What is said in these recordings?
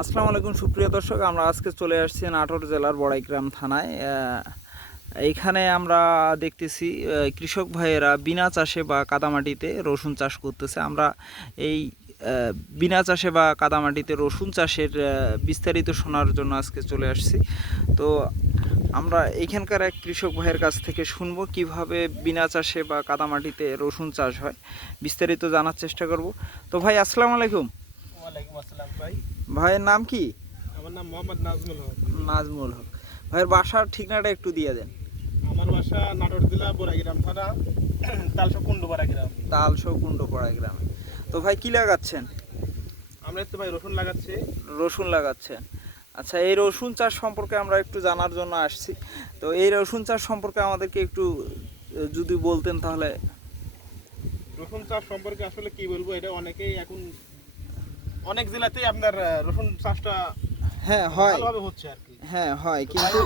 আসসালামু আলাইকুম সুপ্রিয় দর্শক, আমরা আজকে চলে আসছি নাটোর জেলার বড়াইগ্রাম থানায়। এইখানে আমরা দেখতেছি কৃষক ভাইয়েরা বিনা চাষে বা কাদামাটিতে রসুন চাষ করতেছে। আমরা এই বিনা চাষে বা কাদামাটিতে রসুন চাষের বিস্তারিত শোনার জন্য আজকে চলে আসছি। তো আমরা এইখানকার এক কৃষক ভাইয়ের কাছ থেকে শুনবো কিভাবে বিনা চাষে বা কাদামাটিতে রসুন চাষ হয়, বিস্তারিত জানার চেষ্টা করব। তো ভাই আসসালামু আলাইকুম। ওয়ালাইকুম আসসালাম ভাই। ভাইয়ের নাম কি? আমার নাম মোহাম্মদ নাজমুল হক। নাজমুল হক। ভাইয়ের বাসার ঠিকানাটা একটু দিয়ে দেন। আমার বাসা নাটোর জেলা বড়াইগ্রাম থানা তালশকুন্ডপাড়া গ্রাম। তালশকুন্ডপাড়া গ্রামে। তো ভাই কি লাগাচ্ছেন? আমরা তো ভাই রসুন লাগাচ্ছি। রসুন লাগাচ্ছেন। আচ্ছা, এই রসুন চাষ সম্পর্কে আমরা একটু জানার জন্য আসছি। তো এই রসুন চাষ সম্পর্কে আমাদেরকে একটু যদি বলতেন তাহলে। রসুন চাষ সম্পর্কে আসলে কি বলবো, এটা অনেকেই এখন অনেক জেলাতেই আপনার রসুন চাষটা হ্যাঁ হয়, ভালোভাবে হচ্ছে আর কি। হ্যাঁ হয়, কিন্তু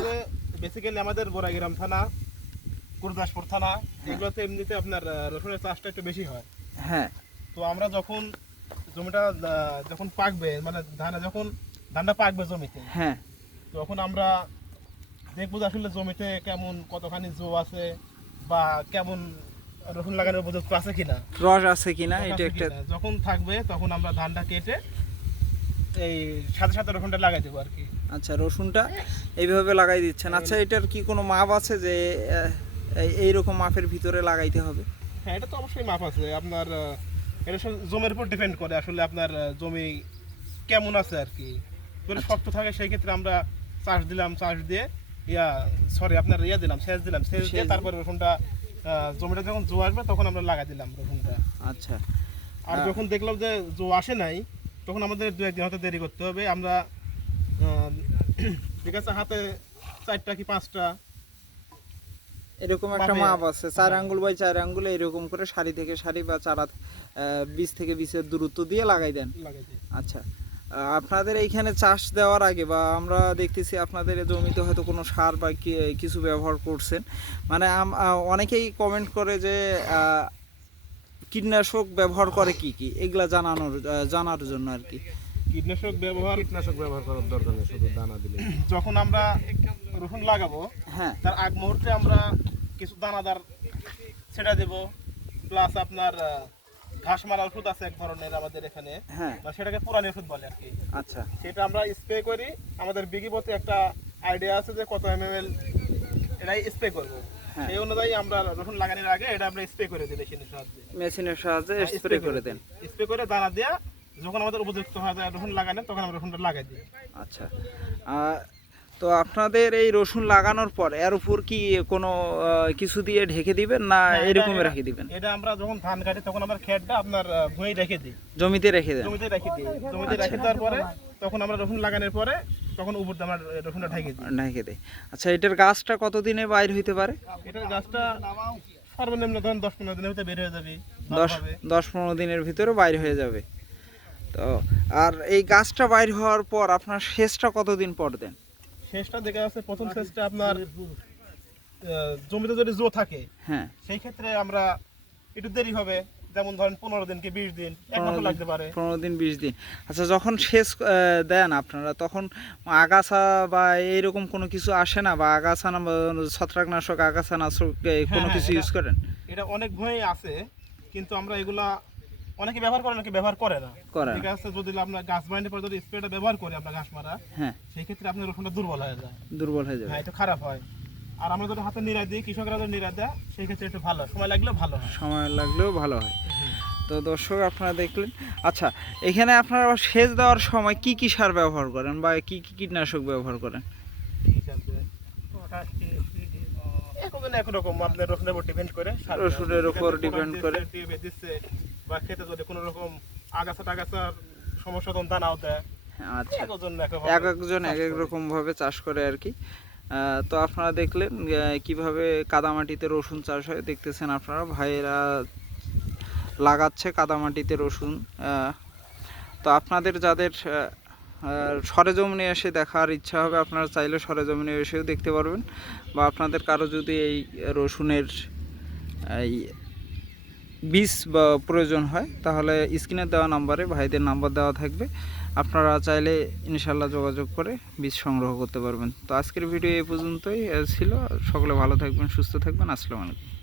বেসিক্যালি আমাদের বড়াইগ্রাম থানা, গুরদাসপুর থানা, এগুলোতে এমনিতে আপনার রসুনের চাষটা একটু বেশি হয়। হ্যাঁ, তো আমরা যখন জমিটা যখন পাকবে, মানে ধানটা পাকবে জমিতে, হ্যাঁ, তখন আমরা দেখবো যে আসলে জমিতে কেমন কতখানি জো আছে বা কেমন রসুন লাগানোর উপযুক্ত আছে কিনা, রস আছে কিনা, এটা একটা। যখন থাকবে তখন আমরা ধানটা কেটে এই সাথে সাথে রসুনটা লাগাই দেবো আর কি। আচ্ছা, রসুনটা এইভাবে লাগাই দিচ্ছেন। আচ্ছা, এটার কি কোনো মাপ আছে যে এইরকম মাপের ভিতরে লাগাইতে হবে? হ্যাঁ, এটা তো অবশ্যই মাপ আছে আপনার। এটা জমির উপর ডিপেন্ড করে আসলে আপনার জমি কেমন আছে আর কি। যদি শক্ত থাকে সেই ক্ষেত্রে আমরা চাষ দিয়ে আপনার সেচ দিয়ে তারপরে রসুনটা জমিটা যখন জো আসবে তখন আমরা লাগাই দিলাম রসুনটা। আচ্ছা, আর যখন দেখলাম যে জো আসে নাই, তখন আমাদের 2-1 দিন হয়তো দেরি করতে হবে। আমরা ঠিক আছে, হাতে 4টা কি 5টা এরকম একটা মাপ আছে, 4 আঙ্গুল বাই 4 আঙ্গুলে এরকম করে সারি থেকে সারি বা চারা বীজ থেকে বীজের দূরত্ব দিয়ে লাগাই দেন। আচ্ছা, আপনাদের এইখানে চাষ দেওয়ার আগে বা আমরা দেখতেছি আপনাদের জমিতে হয়তো কোনো সার বা কিছু ব্যবহার করছেন, মানে অনেকেই কমেন্ট করে যে কীটনাশক ব্যবহার করে কি কি, এগুলা জানার জন্য আর কি। কীটনাশক ব্যবহার করার দরকার নেই, শুধু দানা দিলে। যখন আমরা রসুন লাগাবো, হ্যাঁ, তার আগ মুহূর্তে আমরা কিছু দানাদার ছেটা দেব, প্লাস আপনার ঘাস মারা ওষুধ আছে এক ধরনের আমাদের এখানে, হ্যাঁ, সেটাকে পুরানি ওষুধ বলে আর কি। আচ্ছা, সেটা আমরা স্প্রে করি। আমাদের বিঘি প্রতি একটা আইডিয়া আছে যে কত ml এটাই স্প্রে করবো। সেই অনুযায়ী আমরা রসুন লাগানোর আগে এটা আমরা স্প্রে করে দিই মেশিনের সাহায্যে স্প্রে করে দেন। স্প্রে করে দানা দেয়া যখন আমাদের উপযুক্ত হয় রসুন লাগানো, তখন আমরা রসুনটা লাগাই দিই। আচ্ছা, তো আপনাদের এই রসুন লাগানোর পর এর উপর কি কোনো কিছু দিয়ে ঢেকে দিবেন না এরকমই রেখে দিবেন? এটা আমরা যখন ধান কাটি তখন আমরা খেতটা আপনার ভুঁই রেখে দিই, জমিতে রেখে দেন। জমিতে রেখে দেওয়ার পরে তখন আমরা রসুন লাগানোর পরে তখন উপর দিয়ে আমরা রসুনটা ঢেকে দিই। আচ্ছা, এটার গাছটা কতদিনে বাইর হইতে পারে? এটার গাছটা সর্বনিম্ন ধরেন 10-15 দিনের ভিতরে বের হয়ে যাবে। 10-15 দিনের ভিতরে বাইর হয়ে যাবে। তো আর এই গাছটা বাইর হওয়ার পর আপনার সেচটা কতদিন পর দেন? সেচটা দেখা যাচ্ছে প্রথম সেচটা আপনার জমিতে যদি জো থাকে, হ্যাঁ, সেই ক্ষেত্রে আমরা একটু দেরি হবে, যেমন ধরেন 15 দিন কি 20 দিন, 1 মাস লাগতে পারে। 15 দিন 20 দিন। আচ্ছা, যখন সেচ দেন আপনারা তখন আগাছা বা এইরকম কোনো কিছু আসে না, বা আগাছা না ছত্রাকনাশক আগাছানাশক কোনো কিছু ইউজ করেন? এটা অনেক ভয় আছে, কিন্তু আমরা এগুলা অনেকে ব্যবহার করে, অনেকে ব্যবহার করে না। ঠিক আছে, যদি আমরা গাছ বাইন্ডের পর যদি স্প্রেটা ব্যবহার করি আমরা ঘাস মারা, হ্যাঁ, সেই ক্ষেত্রে আপনার রসুনটা দুর্বল হয়ে যায়। হ্যাঁ, এটা খারাপ হয়। আর আমরা যদি হাতে নিড়াই দিই, কৃষকরা যদি নিড়াই দেয়, সেই ক্ষেত্রে একটু ভালো, সময় লাগলেও ভালো হয়। তো দর্শক আপনারা দেখলেন। আচ্ছা, এখানে আপনারা সেচ দেওয়ার সময় কি কি সার ব্যবহার করেন বা কি কি কীটনাশক ব্যবহার করেন? একরকম আপনার রসুনের উপর ডিপেন্ড করে, বা খেতে যদি কোনো রকম আগাছা টাগাছার সমস্যা তখন দানাও দেয়। আচ্ছা, এক একজন এক এক রকম ভাবে চাষ করে আর কি। তো আপনারা দেখলেন কিভাবে কাদামাটিতে রসুন চাষ হয়, দেখতেছেন আপনারা ভাইয়েরা লাগাচ্ছে কাদামাটিতে রসুন। তো আপনাদের যাদের সরেজমিনে এসে দেখার ইচ্ছা হবে, আপনারা চাইলে সরেজমিনে এসেও দেখতে পারবেন, বা আপনাদের কারো যদি এই রসুনের এই বীজ বা প্রয়োজন হয় তাহলে স্ক্রিনে দেওয়া নাম্বারে ভাইদের নাম্বার দেওয়া থাকবে, আপনারা চাইলে ইনশাল্লাহ যোগাযোগ করে বীজ সংগ্রহ করতে পারবেন। তো আজকের ভিডিও এই পর্যন্তই ছিল। সকলে ভালো থাকবেন, সুস্থ থাকবেন। আসসালামু আলাইকুম।